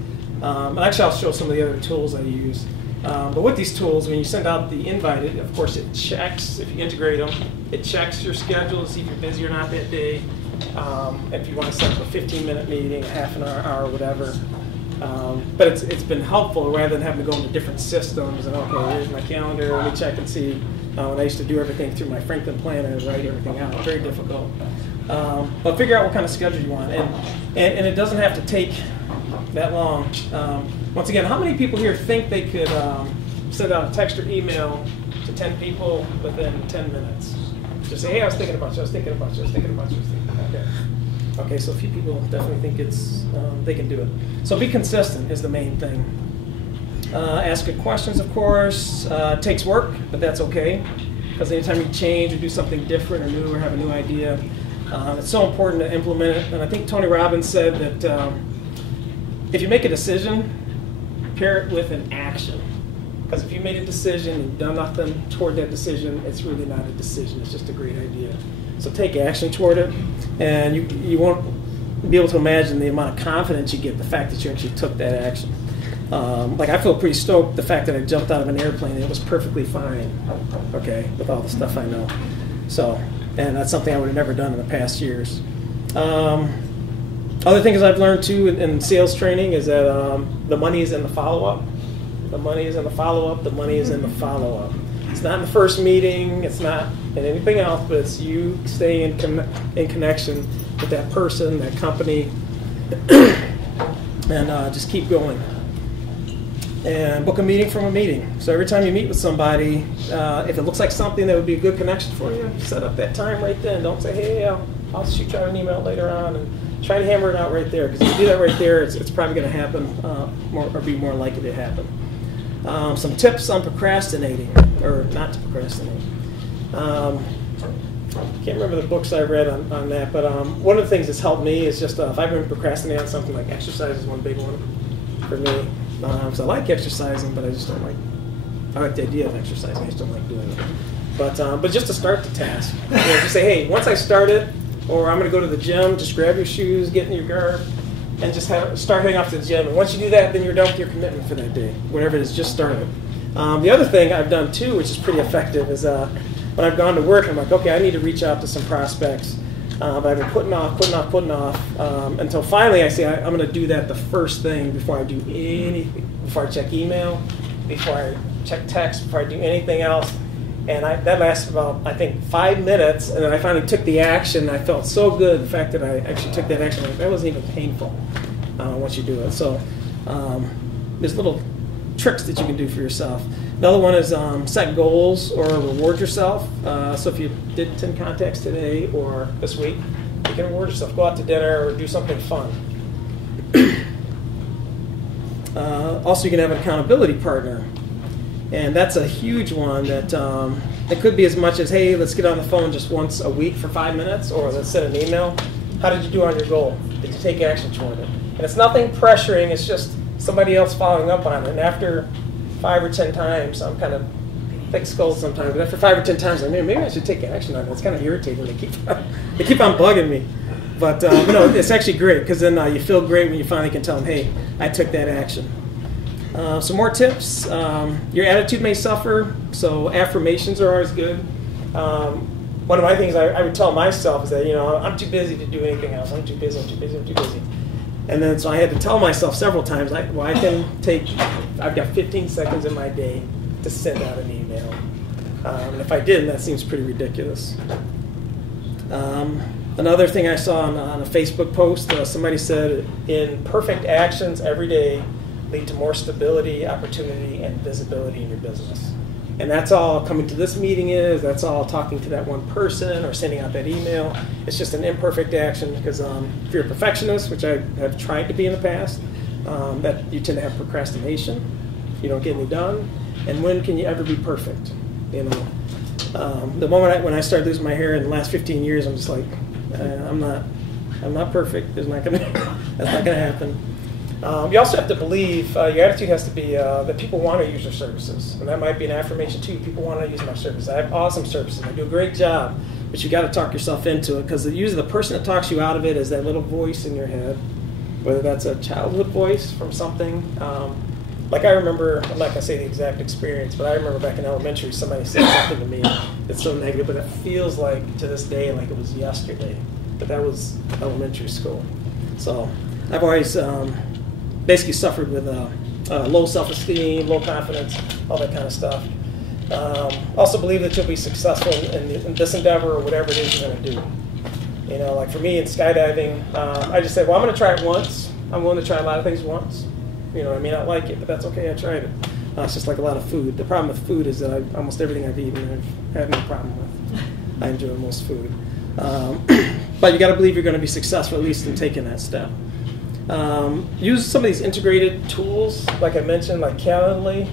And actually, I'll show some of the other tools I use. But with these tools, when you send out the invite, of course, it checks, if you integrate them, it checks your schedule to see if you're busy or not that day. If you want to set up a 15-minute meeting, a half an hour, whatever. But it's been helpful rather than having to go into different systems and, okay, here's my calendar, let me check and see. When I used to do everything through my Franklin planner and write everything out, very difficult. But figure out what kind of schedule you want. And it doesn't have to take that long. Once again, how many people here think they could send out a text or email to 10 people within 10 minutes? Just say, hey, I was thinking about you, I was thinking about you, I was thinking about you. Okay, so a few people definitely think they can do it. So be consistent is the main thing. Ask good questions, of course. It takes work, but that's okay. Because anytime you change or do something different or new or have a new idea, it's so important to implement it. And I think Tony Robbins said that if you make a decision, pair it with an action. Because if you made a decision and done nothing toward that decision, it's really not a decision. It's just a great idea. So take action toward it, and you won't be able to imagine the amount of confidence you get the fact that you actually took that action. I feel pretty stoked the fact that I jumped out of an airplane and it was perfectly fine, okay, with all the stuff I know. So, and that's something I would have never done in the past years. Other things I've learned too in sales training is that the money is in the follow-up. The money is in the follow-up. The money is in the follow-up. It's not in the first meeting. It's not in anything else, but it's you staying in connection with that person, that company, and just keep going. And book a meeting from a meeting. So every time you meet with somebody, if it looks like something that would be a good connection for you, set up that time right then. Don't say, hey, I'll shoot you out an email later on, and try to hammer it out right there. Because if you do that right there, it's probably going to happen or be more likely to happen. Some tips on procrastinating, or not to procrastinate. Can't remember the books I read on that, but one of the things that's helped me is just if I've been procrastinating on something, like exercise is one big one for me. So I like exercising, but I just don't like. I like the idea of exercising. I just don't like doing it. But just to start the task, just say, hey, once I start it, or I'm going to go to the gym, just grab your shoes, get in your garb, and just start heading off to the gym. And once you do that, then you're done with your commitment for that day, whatever it is. Just start it. The other thing I've done too, which is pretty effective, is when I've gone to work, I'm like, okay, I need to reach out to some prospects. But I've been putting off, until finally I say I'm going to do that the first thing before I do anything, before I check email, before I check text, before I do anything else. And that lasted about, I think, 5 minutes, and then I finally took the action. I felt so good, the fact that I actually took that action. That wasn't even painful once you do it. So there's little tricks that you can do for yourself. Another one is set goals or reward yourself. So if you did 10 contacts today or this week, you can reward yourself. Go out to dinner or do something fun. Also, you can have an accountability partner. And that's a huge one that it could be as much as, hey, let's get on the phone just once a week for 5 minutes, or let's send an email. How did you do on your goal? Did you take action toward it? And it's nothing pressuring. It's just somebody else following up on it. And after 5 or 10 times, I'm kind of thick-skulled sometimes, but after 5 or 10 times, maybe I should take action on it. It's kind of irritating. They keep on bugging me. But it's actually great, because then you feel great when you finally can tell them, hey, I took that action. Some more tips. Your attitude may suffer, so affirmations are always good. One of my things I would tell myself is that, I'm too busy to do anything else. I'm too busy. And then so I had to tell myself several times, I've got 15 seconds in my day to send out an email. And if I didn't, that seems pretty ridiculous. Another thing I saw on a Facebook post, somebody said, imperfect actions every day lead to more stability, opportunity, and visibility in your business. And that's all coming to this meeting is, that's all talking to that one person or sending out that email. It's just an imperfect action because if you're a perfectionist, which I have tried to be in the past, that you tend to have procrastination. You don't get any done. And when can you ever be perfect? You know, the moment when I started losing my hair in the last 15 years, I'm just like, I'm not perfect. That's not gonna happen. You also have to believe, your attitude has to be that people want to use your services. And that might be an affirmation too. People want to use my services. I have awesome services. I do a great job. But you got to talk yourself into it because usually the person that talks you out of it is that little voice in your head, whether that's a childhood voice from something. Like I remember, I'm not going to say the exact experience, but I remember back in elementary somebody said something to me that's so negative, but it feels like to this day like it was yesterday. But that was elementary school. So I've always basically suffered with low self-esteem, low confidence, all that kind of stuff. Also believe that you'll be successful in this endeavor or whatever it is you're going to do. You know, like for me in skydiving, I just said, well, I'm going to try it once. I'm willing to try a lot of things once. You know, I may not like it, but that's okay. I tried it. It's just like a lot of food. The problem with food is that almost everything I've eaten, I've had no problem with. I enjoy most food. But you got to believe you're going to be successful, at least in taking that step. Use some of these integrated tools, like I mentioned, like Calendly,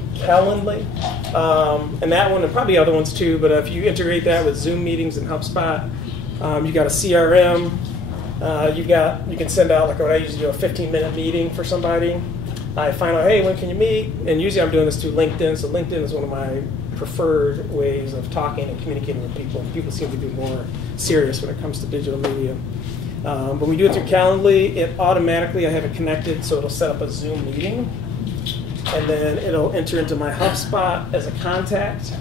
and that one, and probably other ones too. But if you integrate that with Zoom meetings and HubSpot, you got a CRM. You can send out, like what I usually do, a 15-minute meeting for somebody. I find out, hey, when can you meet? And usually I'm doing this through LinkedIn. So LinkedIn is one of my preferred ways of talking and communicating with people. People seem to be more serious when it comes to digital media. But when we do it through Calendly, it automatically, I have it connected, so it'll set up a Zoom meeting. And then it'll enter into my HubSpot as a contact.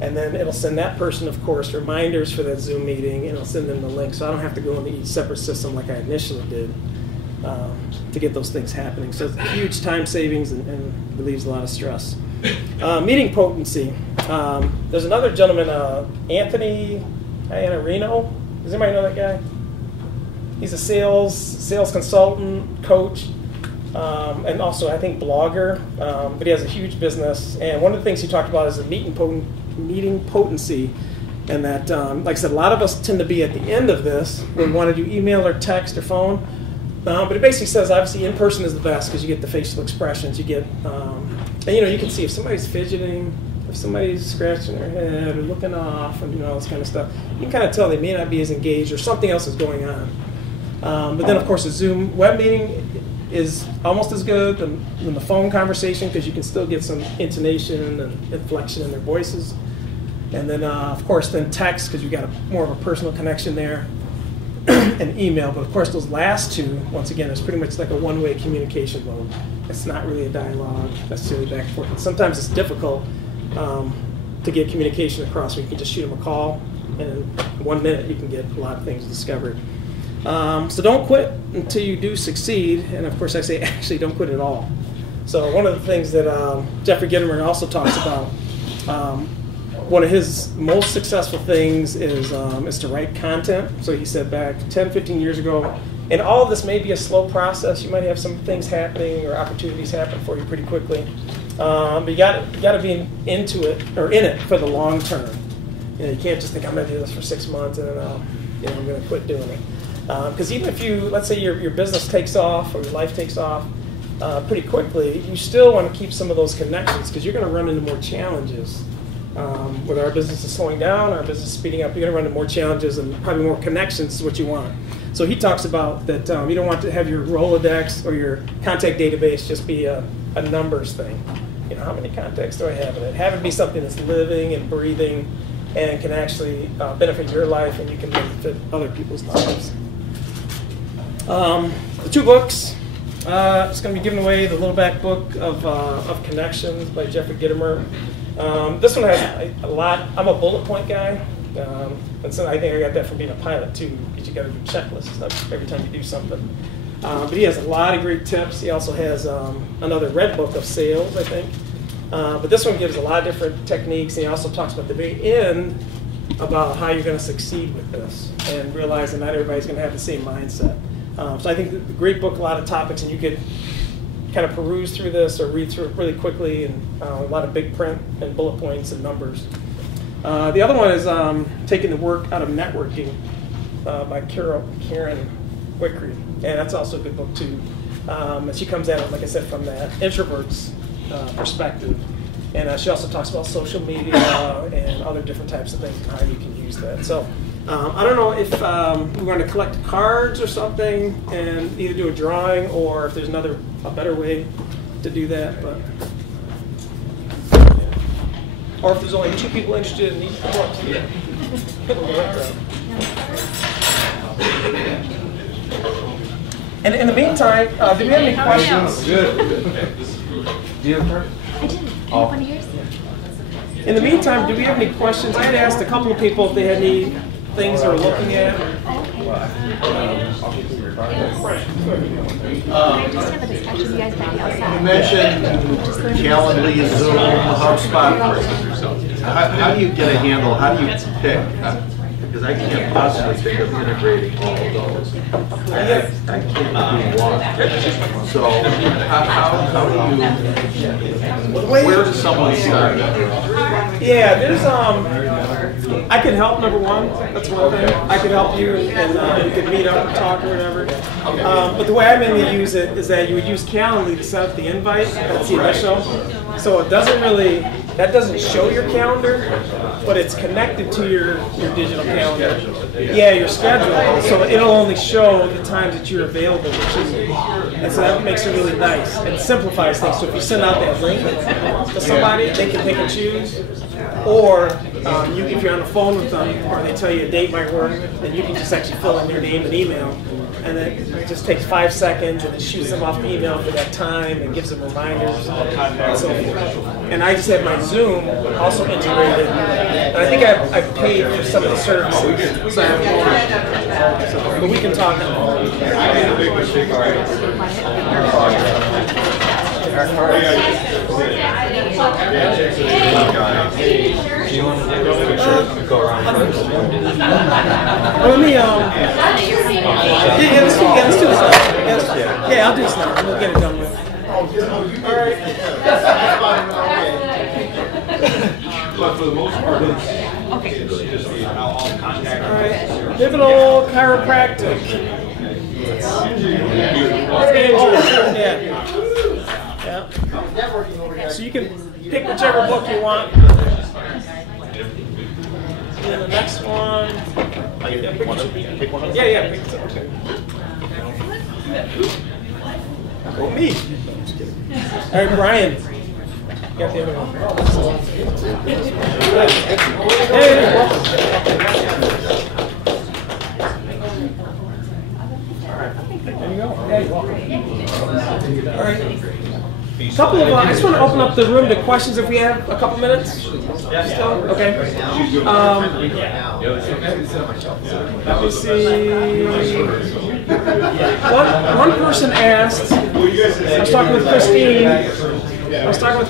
And then it'll send that person, of course, reminders for that Zoom meeting, and it'll send them the link. So I don't have to go into each separate system like I initially did to get those things happening. So it's a huge time savings and relieves a lot of stress. Meeting potency. There's another gentleman, Anthony Iannarino. Does anybody know that guy? He's a sales consultant, coach, and also I think blogger. But he has a huge business. And one of the things he talked about is the meeting potency. And that, like I said, a lot of us tend to be at the end of this. We want to do email or text or phone. But it basically says, obviously, in person is the best because you get the facial expressions. You get, and you can see if somebody's fidgeting, if somebody's scratching their head or looking off, and all this kind of stuff. You can kind of tell they may not be as engaged or something else is going on. But then, of course, a Zoom web meeting is almost as good than the phone conversation because you can still get some intonation and inflection in their voices. And then, of course, then text because you got more of a personal connection there. And email, but of course those last two, once again, is pretty much like a one-way communication mode. It's not really a dialogue necessarily back and forth. And sometimes it's difficult to get communication across where you can just shoot them a call, and in 1 minute you can get a lot of things discovered. So don't quit until you do succeed, and of course I say actually don't quit at all. So one of the things that Jeffrey Gitomer also talks about, one of his most successful things is to write content. So he said back 10, 15 years ago, and all of this may be a slow process. You might have some things happening or opportunities happen for you pretty quickly. But you got to be into it or in it for the long term. You can't just think I'm going to do this for 6 months and then I'm going to quit doing it. Because even if you, let's say your business takes off or your life takes off pretty quickly, you still want to keep some of those connections because you're going to run into more challenges. Whether our business is slowing down, our business is speeding up, you're going to run into more challenges and probably more connections is what you want. So he talks about that you don't want to have your Rolodex or your contact database just be a numbers thing. How many contacts do I have in it? Have it be something that's living and breathing and can actually benefit your life and you can benefit other people's lives. The 2 books. It's going to be giving away the Littleback book of Connections by Jeffrey Gitomer. This one has a lot. I'm a bullet point guy, and so I think I got that from being a pilot too, because you got to do checklists every time you do something. But he has a lot of great tips. He also has another red book of sales, I think. But this one gives a lot of different techniques, and he also talks about the very end about how you're going to succeed with this, and realize that not everybody's going to have the same mindset. So I think the great book, a lot of topics, and you could kind of peruse through this or read through it really quickly, and a lot of big print and bullet points and numbers. The other one is Taking the Work Out of Networking by Karen Wickery, and that's also a good book too. And she comes at it, like I said, from that introvert's perspective. And she also talks about social media and other different types of things and how you can use that. So I don't know if we're going to collect cards or something and either do a drawing, or if there's a better way to do that. But or if there's only 2 people interested in each book. And in the meantime, do we have any questions? Do you have a card? I didn't. One of yours? In the meantime, do we have any questions? I had asked a couple of people if they had any things they were looking at. Just have a discussion. You guys might be outside. You mentioned Calendly, Zoom, HubSpot. How do you get a handle? How do you pick? Because I can't possibly think of integrating all of those. I can't do one. So how do you, where does someone start? Yeah, there's I can help, number one. That's one thing. I can help you, and you can meet up and talk or whatever. But the way I mainly use it is that you would use Calendly to set up the invite. That's the initial. So it doesn't really, that doesn't show your calendar, but it's connected to your digital calendar. Yeah, your schedule. So it'll only show the times that you're available, and so that makes it really nice. It simplifies things. So if you send out that link to somebody, they can pick and choose. Or if you're on the phone with them, or they tell you a date might work, then you can just actually fill in your name and email. And then it just takes 5 seconds, and it shoots them off the email for that time, and gives them reminders, and so forth. And I just have my Zoom also integrated. And I think I've paid for some of the services, so I have, but we can talk now. Do you want to go around first? Let me, let's do this now. Yeah, I'll do this now, and we'll get it done with. All right. But for the most part, All right. Pivotal chiropractic. Yeah. So you can pick whichever book you want. And the next one. Pick one of them? Yeah, pick it. Okay. Oh, me. All right, Brian. You got the other one. Hey, there you go. Yeah, you're welcome. All right. Couple of, I just want to open up the room to questions if we have a couple minutes. Still? Okay. Let me see. One person asked, I was talking with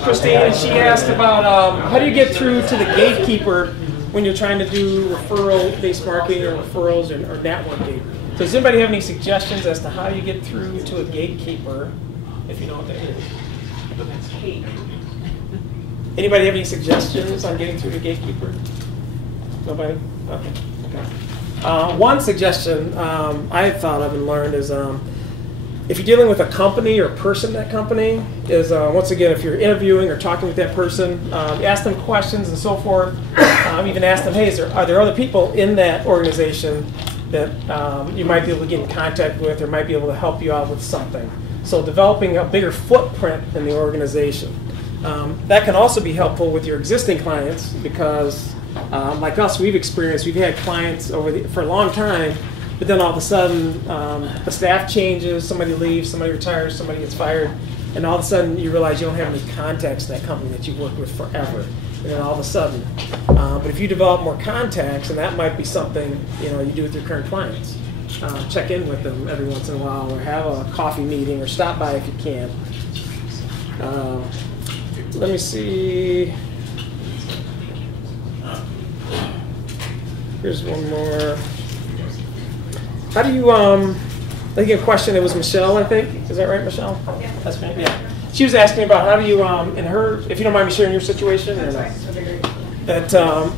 Christine, and she asked about how do you get through to the gatekeeper when you're trying to do referral-based marketing or referrals or networking. So does anybody have any suggestions as to how you get through to a gatekeeper, if you know what that is? Anybody have any suggestions on getting through to gatekeeper? Nobody? Okay. One suggestion I thought of and learned is if you're dealing with a company or a person in that company, is once again, if you're interviewing or talking with that person, you ask them questions and so forth. Even ask them, hey, are there other people in that organization that you might be able to get in contact with or might be able to help you out with something? So developing a bigger footprint in the organization. That can also be helpful with your existing clients because, like us, we've had clients for a long time, but then all of a sudden the staff changes, somebody leaves, somebody retires, somebody gets fired, and all of a sudden you realize you don't have any contacts in that company that you've worked with forever. And then all of a sudden, but if you develop more contacts, and that might be something you do with your current clients. Check in with them every once in a while, or have a coffee meeting, or stop by if you can. Let me see. Here's one more. How do you, I think a question, it was Michelle, I think. Is that right, Michelle? Yeah. That's right, yeah. She was asking about how do you, in her, if you don't mind me sharing your situation. That's right. That'd be great. That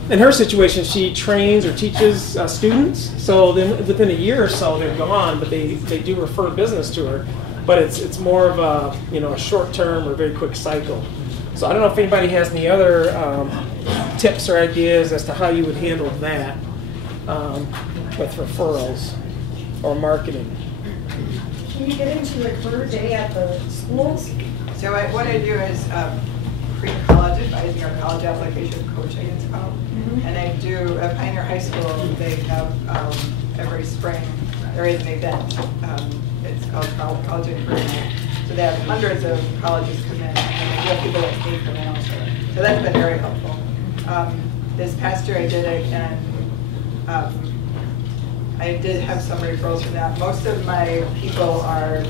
in her situation, she trains or teaches students. So then within a year or so, they're gone, but they do refer business to her. But it's more of a a short term or very quick cycle. So I don't know if anybody has any other tips or ideas as to how you would handle that with referrals or marketing. Can you get into the career day at the schools? So what I do is pre-college advising or college application coaching, it's called. And I do at Pioneer High School. They have every spring there is an event. It's called College and Career Night. So they have hundreds of colleges come in, and they have people that speak come in also. So that's been very helpful. This past year I did it, and I did have some referrals from that. Most of my people are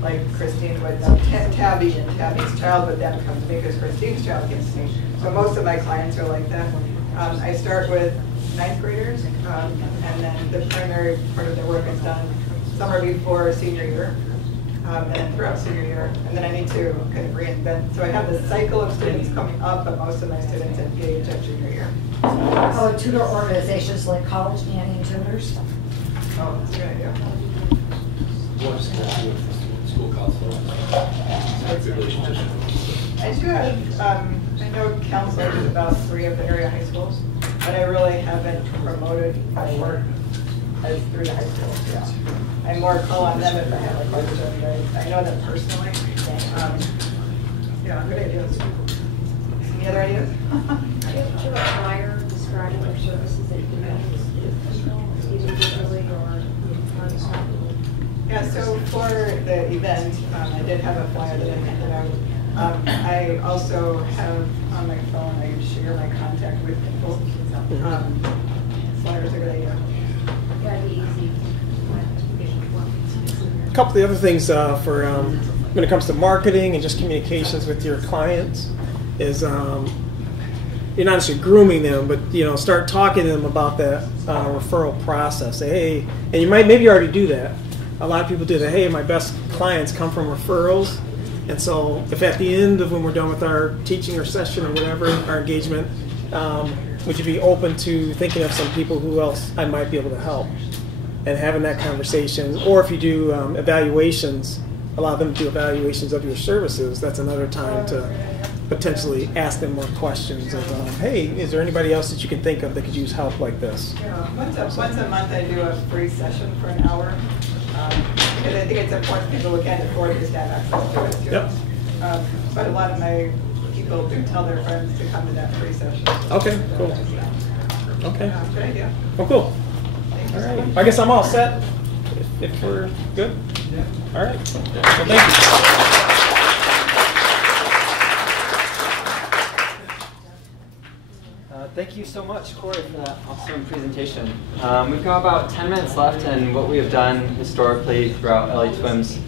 like Christine would know, Tabby and Tabby's child would then come to me because Christine's child gets to me. So most of my clients are like that. I start with 9th graders, and then the primary part of their work is done summer before senior year, and then throughout senior year. And then I need to kind of reinvent. So I have this cycle of students coming up, but most of my students engage at junior year. Oh, tutor organizations like College Nanny and Tutors? Oh, that's a good idea. What does that do with school counselor? Relationships. I do have, I know counselors at about 3 of the area high schools, but I really haven't promoted my work as through the high schools. Yeah. I more call on them if I have a question. I know them personally. Yeah, good ideas. Any other ideas? Do you have a flyer describing your services that you use, either digitally or on site? Yeah, so for the event, I did have a flyer that I handed out. I also have on my phone, I share my contact with people. Flyers are a good idea. Yeah, it'd be easy. A couple of the other things for when it comes to marketing and just communications with your clients is you're not necessarily grooming them, but start talking to them about that referral process. Say, hey, and you maybe you already do that. A lot of people do that. Hey, my best clients come from referrals, and so if at the end of when we're done with our teaching or session or whatever, our engagement, would you be open to thinking of some people who else I might be able to help? And having that conversation, or if you do evaluations, allow them to do evaluations of your services. That's another time to potentially ask them more questions of, hey, is there anybody else that you can think of that could use help like this? Yeah, once a month I do a free session for an hour. Because I think it's important people who can't afford it to have access to it too. Yep. But a lot of my people do tell their friends to come to that free session. Okay, cool. Okay. Good idea. Oh, cool. All right. I guess I'm all set. If we're good. Yeah. All right. Well, thank you. Thank you so much, Cory, for that awesome presentation. We've got about 10 minutes left, and what we have done historically throughout LA2M's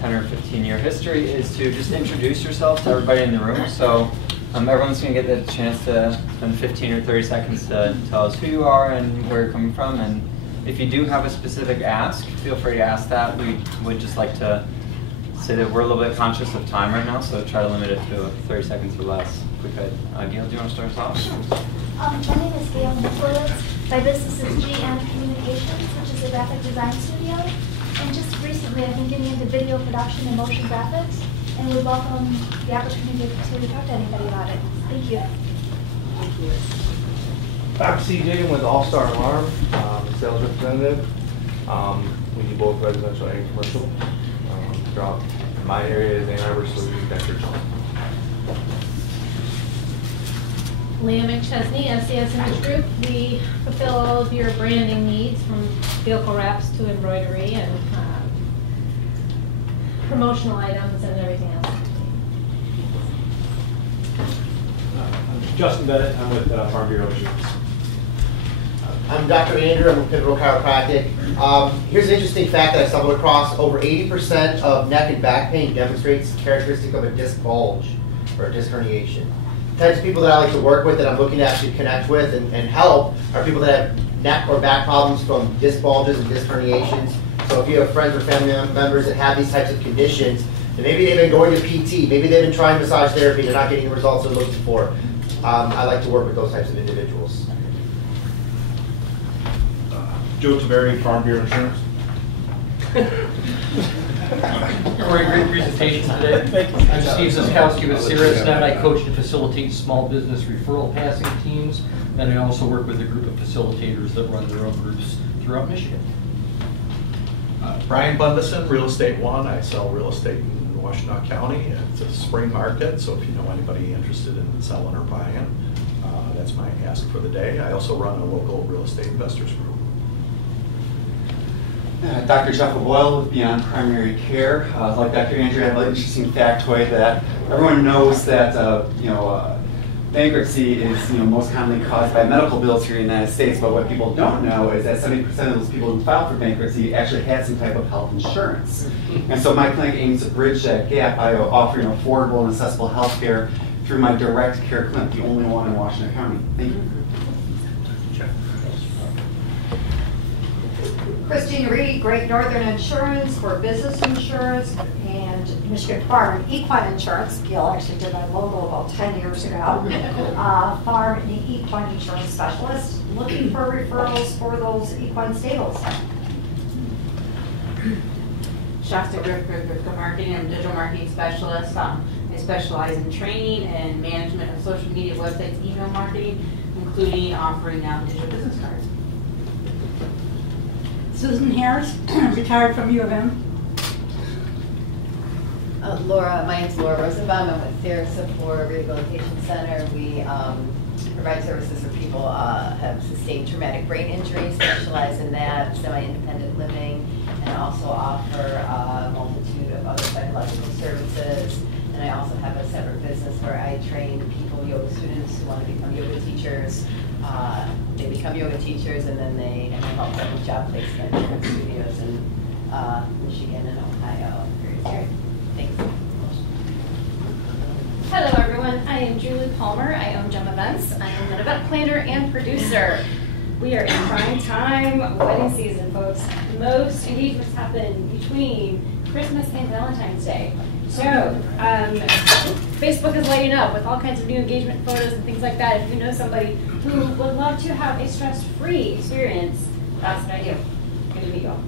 10 or 15-year history is to just introduce yourself to everybody in the room. So everyone's going to get the chance to spend 15 or 30 seconds to tell us who you are and where you're coming from. And if you do have a specific ask, feel free to ask that. We would just like to say that we're a little bit conscious of time right now, so try to limit it to 30 seconds or less if we could. Gail, do you want to start us off? Sure. My name is Gail Nicholas. My business is GM Communications, which is a graphic design studio. And just recently I've been getting into video production and motion graphics, and would welcome the opportunity to talk to anybody about it. Thank you. I'm CJ with All Star Alarm, sales representative. We do both residential and commercial. Throughout my area is Ann Arbor, so we use Deckers. Leah McChesney, SES Image Group. We fulfill all of your branding needs, from vehicle wraps to embroidery and promotional items and everything else. I'm Justin Bennett. I'm with Farm Bureau Insurance. I'm Dr. Andrew. I'm with Pivotal Chiropractic. Here's an interesting fact that I stumbled across. Over 80% of neck and back pain demonstrates characteristic of a disc bulge or a disc herniation. types of people that I like to work with, that I'm looking to actually connect with and help, are people that have neck or back problems from disc bulges and disc herniations. So if you have friends or family members that have these types of conditions, then maybe they've been going to PT, maybe they've been trying massage therapy, they're not getting the results they're looking for. I like to work with those types of individuals. Joe Taveri, Farm Bureau Insurance. Corey, great presentation today. I'm Steve Ziskowski with Cirrus, and I coach and facilitate small business referral passing teams, and I also work with a group of facilitators that run their own groups throughout Michigan. Brian Bundison, Real Estate One. I sell real estate in Washtenaw County. It's a spring market, so if you know anybody interested in selling or buying, that's my ask for the day. I also run a local real estate investors group. Dr. Jeff Boyle with Beyond Primary Care. Like Dr. Andrew, I have an interesting factoid that everyone knows that bankruptcy is most commonly caused by medical bills here in the United States, but what people don't know is that 70% of those people who filed for bankruptcy actually had some type of health insurance. And so my clinic aims to bridge that gap by offering affordable and accessible health care through my direct care clinic, the only one in Washington County. Thank you. Christine Reed, Great Northern Insurance for business insurance, and Michigan Farm and Equine Insurance. Gil actually did my logo about 10 years ago. Farm and Equine Insurance Specialist, looking for referrals for those equine stables. Shasta Griffith, Marketing. I'm a digital marketing specialist. I specialize in training and management of social media websites, email marketing, including offering digital business cards. Susan Harris, retired from U of M. My name's Laura Rosenbaum. I'm with Cirrus for Rehabilitation Center. We provide services for people have sustained traumatic brain injury, specialize in that, semi-independent living, and also offer a multitude of other psychological services. And I also have a separate business where I train people, yoga students who want to become yoga teachers. They become yoga teachers, and then I help them with job placement in studios in Michigan and Ohio. Thanks. Hello everyone, I am Julie Palmer. I own Gem Events. I am an event planner and producer. We are in prime time wedding season, folks. Most engagements happen between Christmas and Valentine's Day. So, Facebook is lighting up with all kinds of new engagement photos and things like that. If you know somebody who would love to have a stress-free experience, that's what I do. Good to meet you all.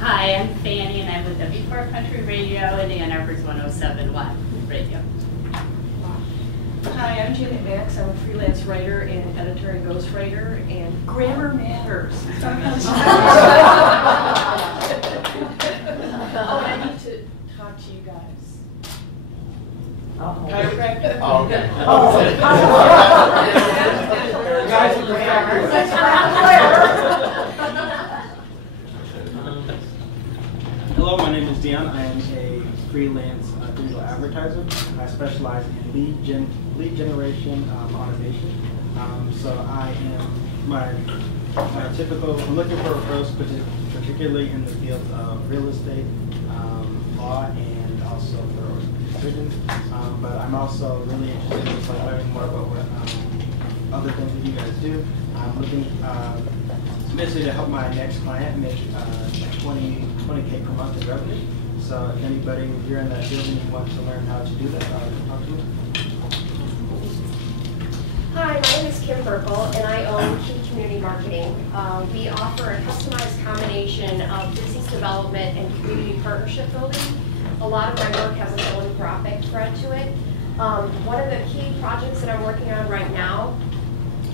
Hi, I'm Fanny, and I'm with W4 Country Radio and Ann Arbor's 107.1 Radio. Hi, I'm Janet Max. I'm a freelance writer and editor and ghostwriter, and grammar matters. Oh, I need to talk to you guys. Chiropractor? Oh, okay. Hello, my name is Dion. I am a freelance digital advertiser. I specialize in lead generation automation. So I am my typical. I'm looking for referrals, particularly in the field of real estate, law, and also for prison. But I'm also really interested in just learning more about what other things that you guys do. I'm looking basically to help my next client make 20K per month in revenue. So if anybody here in that field and you want to learn how to do that, I'll talk to you. Hi, my name is Kim Burkle, and I own Key Community Marketing. We offer a customized combination of business development and community partnership building. A lot of my work has a philanthropic thread to it. One of the key projects that I'm working on right now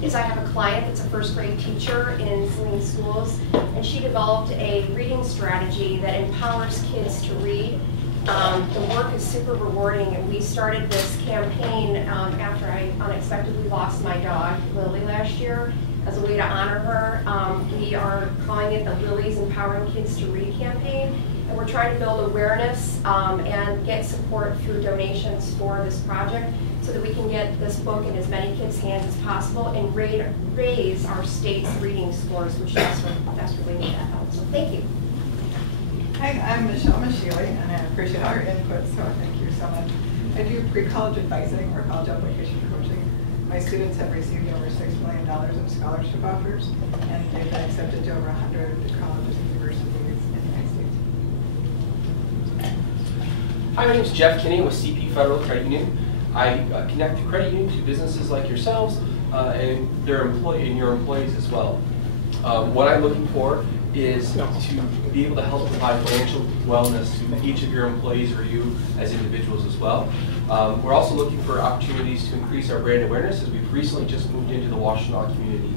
is I have a client that's a first grade teacher in Saline Schools, and she developed a reading strategy that empowers kids to read. The work is super rewarding, and we started this campaign after I unexpectedly lost my dog, Lily, last year. As a way to honor her, we are calling it the Lily's Empowering Kids to Read campaign, and we're trying to build awareness and get support through donations for this project so that we can get this book in as many kids' hands as possible and raise our state's reading scores, which desperately need that help. So thank you. Hi, I'm Michelle Micheli, and I appreciate all your input, so thank you so much. I do pre-college advising or college application coaching. My students have received over $6 million in scholarship offers, and they've been accepted to over 100 colleges and universities in the United States. Hi, my name is Jeff Kinney with CP Federal Credit Union. I connect the credit union to businesses like yourselves and your employees as well. What I'm looking for is to be able to help provide financial wellness to each of your employees or you as individuals as well. We're also looking for opportunities to increase our brand awareness as we've recently just moved into the Washtenaw community.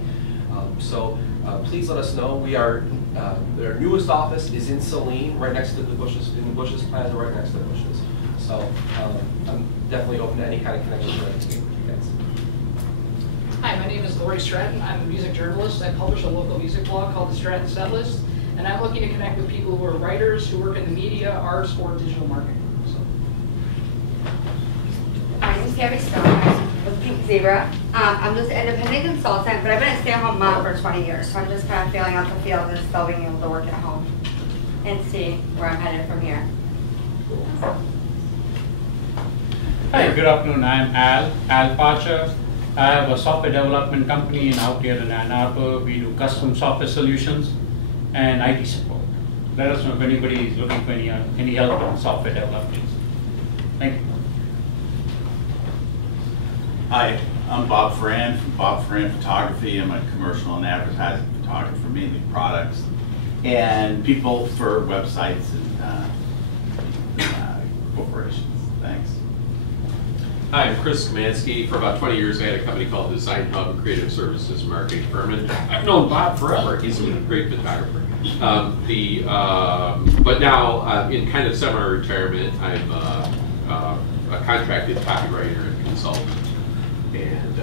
Please let us know. We are, our newest office is in Saline, right next to the Bushes, in the Bushes Plaza, right next to the Bushes. So I'm definitely open to any kind of connection that I can make with you guys. Hi, my name is Lori Stratton. I'm a music journalist. I publish a local music blog called the Stratton Setlist, and I'm looking to connect with people who are writers, who work in the media, arts, or digital marketing. My name is Gabby Stone. I'm with Pink Zebra. I'm just an independent consultant, but I've been a stay-at-home mom for 20 years, so I'm just kind of feeling out the field and still being able to work at home and see where I'm headed from here. Hi, good afternoon. I'm Al Parcher. I have a software development company out here in Ann Arbor. We do custom software solutions and IT support. Let us know if anybody is looking for any help in software development. Thank you. Hi, I'm Bob Fran from Bob Fran Photography. I'm a commercial and advertising photographer, mainly products and people for websites and corporations. Thanks. Hi, I'm Chris Skamansky. For about 20 years, I had a company called Design Hub, a creative services marketing firm, and I've known Bob forever. He's a great photographer. But now, in kind of semi-retirement, I'm a contracted copywriter and consultant. And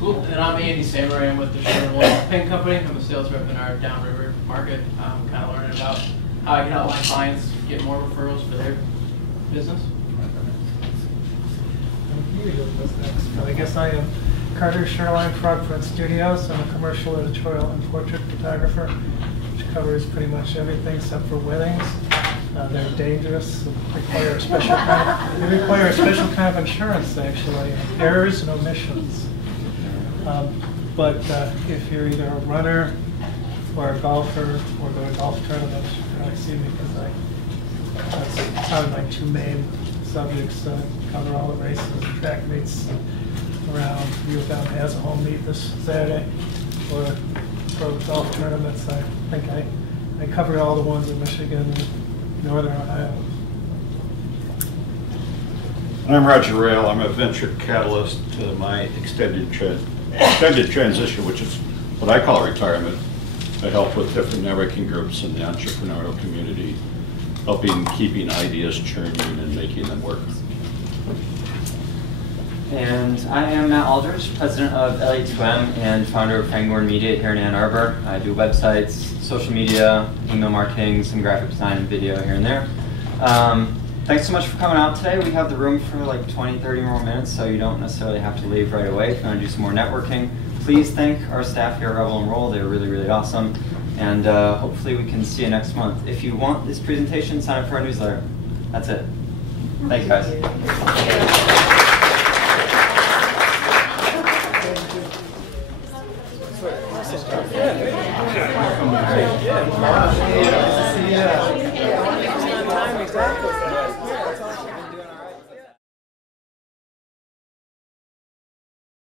cool. And I'm Andy Samurai. I'm with the Sherwood Paint Company. I'm a sales rep in our downriver market. I'm kind of learning about how I can help my clients get more referrals for their business. I guess I am Carter Shoreline Frogfoot Studios. I'm a commercial, editorial, and portrait photographer, which covers pretty much everything except for weddings. They're dangerous. They require a special kind of insurance, actually, errors and omissions. But if you're either a runner or a golfer or go to golf tournaments, you can really see me because that's probably my two main subjects. Cover all the races and track meets around. U of M has a home meet this Saturday for golf tournaments. I think I covered all the ones in Michigan and Northern Ohio. I'm Roger Rayle. I'm a venture catalyst to my extended transition, which is what I call retirement. I help with different networking groups in the entrepreneurial community, keeping ideas churning and making them work. And I am Matt Aldridge, president of LA2M and founder of Fangborn Media here in Ann Arbor. I do websites, social media, email marketing, some graphic design and video here and there. Thanks so much for coming out today. We have the room for like 20, 30 more minutes, so you don't necessarily have to leave right away. If you want to do some more networking, please thank our staff here at Revel and Roll. They're really, really awesome. And hopefully we can see you next month. If you want this presentation, sign up for our newsletter. That's it. Thanks, guys. Yeah.